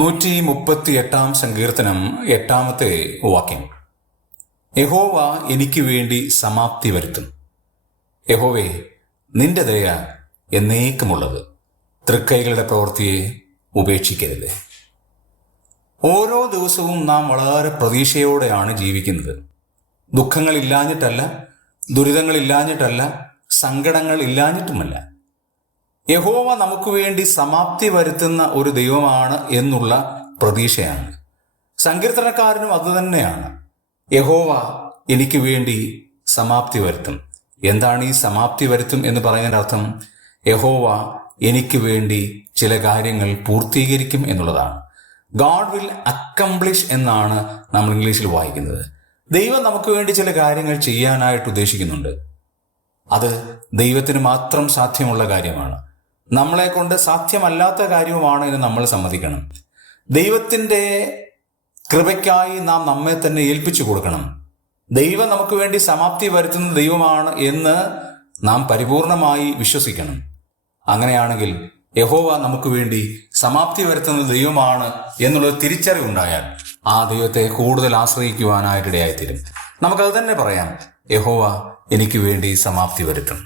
138 സങ്കീർത്തനം 8 വാക്യം. യഹോവ എനിക്ക് വേണ്ടി സമാപ്തി വരുത്തും. യഹോവേ, നിന്റെ ദയ എന്നേക്കുമുള്ളത്. തൃക്കൈകളുടെ പ്രവൃത്തിയെ ഉപേക്ഷിക്കരുത്. ഓരോ ദിവസവും നാം വളരെ പ്രതീക്ഷയോടെയാണ് ജീവിക്കുന്നത്. ദുഃഖങ്ങളില്ലാഞ്ഞിട്ടല്ല, ദുരിതങ്ങളില്ലാഞ്ഞിട്ടല്ല, സങ്കടങ്ങൾ ഇല്ലാഞ്ഞിട്ടുമല്ല. യഹോവ നമുക്ക് വേണ്ടി സമാപ്തി വരുത്തുന്ന ഒരു ദൈവമാണ് എന്നുള്ള പ്രതീക്ഷയാണ്. സങ്കീർത്തനക്കാരനും അതുതന്നെയാണ്. യഹോവ എനിക്ക് വേണ്ടി സമാപ്തി വരുത്തും. എന്താണ് ഈ സമാപ്തി വരുത്തും എന്ന് പറയുന്നതിന്റെ അർത്ഥം? യഹോവ എനിക്ക് വേണ്ടി ചില കാര്യങ്ങൾ പൂർത്തീകരിക്കും എന്നുള്ളതാണ്. ഗാഡ് വിൽ അക്കംപ്ലിഷ് എന്നാണ് നമ്മൾ ഇംഗ്ലീഷിൽ വായിക്കുന്നത്. ദൈവം നമുക്ക് വേണ്ടി ചില കാര്യങ്ങൾ ചെയ്യാനായിട്ട് ഉദ്ദേശിക്കുന്നുണ്ട്. അത് ദൈവത്തിന് മാത്രം സാധ്യമുള്ള കാര്യമാണ്. നമ്മളെ കൊണ്ട് സാധ്യമല്ലാത്ത കാര്യവുമാണ് എന്ന് നമ്മൾ സമ്മതിക്കണം. ദൈവത്തിൻ്റെ കൃപയ്ക്കായി നാം നമ്മെ തന്നെ ഏൽപ്പിച്ചു കൊടുക്കണം. ദൈവം നമുക്ക് വേണ്ടി സമാപ്തി വരുത്തുന്ന ദൈവമാണ് എന്ന് നാം പരിപൂർണമായി വിശ്വസിക്കണം. അങ്ങനെയാണെങ്കിൽ യഹോവ നമുക്ക് വേണ്ടി സമാപ്തി വരുത്തുന്ന ദൈവമാണ് എന്നുള്ള തിരിച്ചറിവുണ്ടായാൽ ആ ദൈവത്തെ കൂടുതൽ ആശ്രയിക്കുവാനായിട്ടിടയായിത്തീരും. നമുക്കത് തന്നെ പറയാം, യഹോവ എനിക്ക് വേണ്ടി സമാപ്തി വരുത്തും.